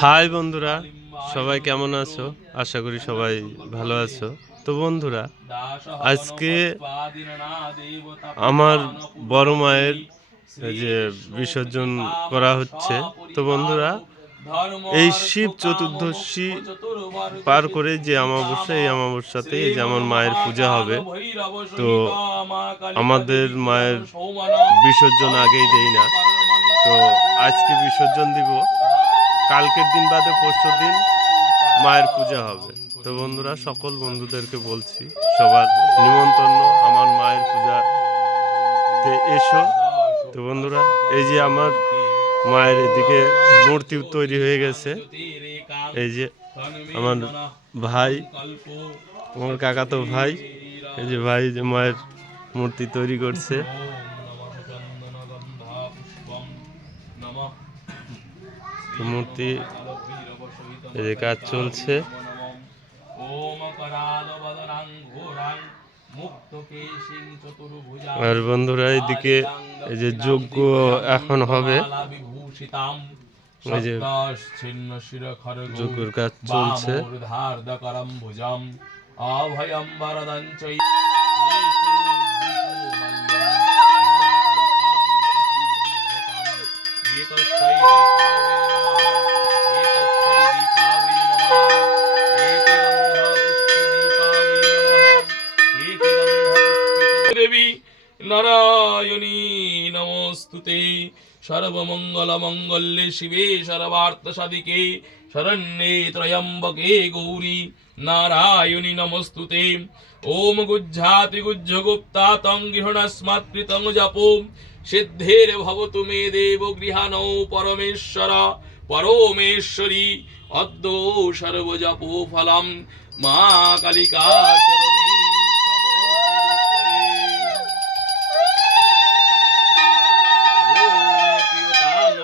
High বন্ধুরা, সবাই কেমন আছো? আশা করি সবাই ভালো আছো। তো বন্ধুরা, আজকে আমার বড় মায়ের যে বিসর্জন করা হচ্ছে। তো বন্ধুরা, এই শিব চতুর্দশী পার করে যে অমাবস্যা, এই অমাবস্যাতে এই যে আমার মায়ের পূজা হবে। তো আমাদের মায়ের বিসর্জন আগেই দেই না। তো আজকে বিসর্জন দিব। কালকের দিন বাদে পরশু দিন মায়ের পূজা হবে। তো বন্ধুরা, সকল বন্ধুদেরকে বলছি, সবার নিমন্ত্রণ, আমার মায়ের পূজাতে এসো। তো বন্ধুরা, এই যে আমার মায়ের এদিকে মূর্তি তৈরি হয়ে গেছে। এই যে আমার ভাই, আমার কাকাতো ভাই, এই যে ভাই যে মায়ের মূর্তি তৈরি করছে। মূর্তি যে কাজ চলছে। আর বন্ধুরা, এদিকে এই যে যজ্ঞ এখন হবে। এই যে যজ্ঞর কাজ চলছে। দেবী নারায়ণী নমস্তুতে সর্বমঙ্গল মঙ্গলে শিবে সর্বার্থ সাধিকে শরণ্যে ত্রয়ম্বকে গৌরী নারায়ণী নমস্তুতে ওম গুজ্জাতি গুজ্জ গুপ্তা তং গৃহণস্মাৎকৃতং জপো সিদ্ধের ভবতু মে দেব গৃহাণৌ পরমেশ্বর। পরমেশ্বরী অদ্য সর্বজপো ফলম মা কালিকা।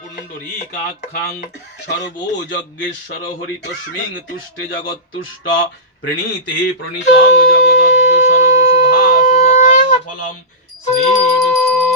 পুণ্ডরীকাক্ষাং সর্বযজ্ঞেশ্বর হরি তস্মিং তুষ্টে জগৎতুষ্ট প্রণীতে প্রণীতং জগদদ্দ সর্বশুভা শুভকর্ম ফলম শ্রী বিষ্ণু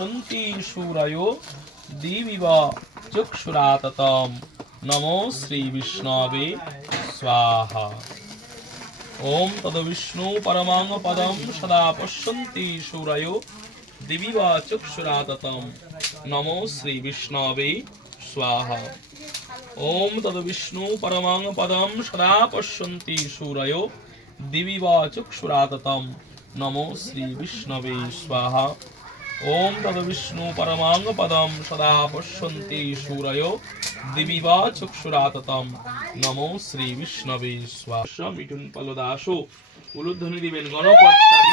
পশ্যন্তি সূরয়ো দিবিব চক্ষুরাততম। নমো শ্রী বিষ্ণবে স্বাহা। ওম তদ বিষ্ণু পরমাং পদম সদা পশ্যন্তি সূরয়ো দিবিব চক্ষুরাততম। নমো শ্রী বিষ্ণবে স্বাহা। ওম তদ বিষ্ণু পরমাং পদম সদা পশ্যন্তি নমো শ্রী বিষ্ণবে স্বাহা। ওম তদ বিষ্ণু পরমাং পদম সদা পশ্যন্তি সূরয়। দিবি বা চক্ষুরাততম। নমো শ্রী বিষ্ণবে স্বাহা মিঠুন পলদাসো উলুধ্বনি দিবেন গণপত্তারি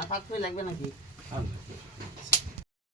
আর পাঁচ লাগবে নাকি?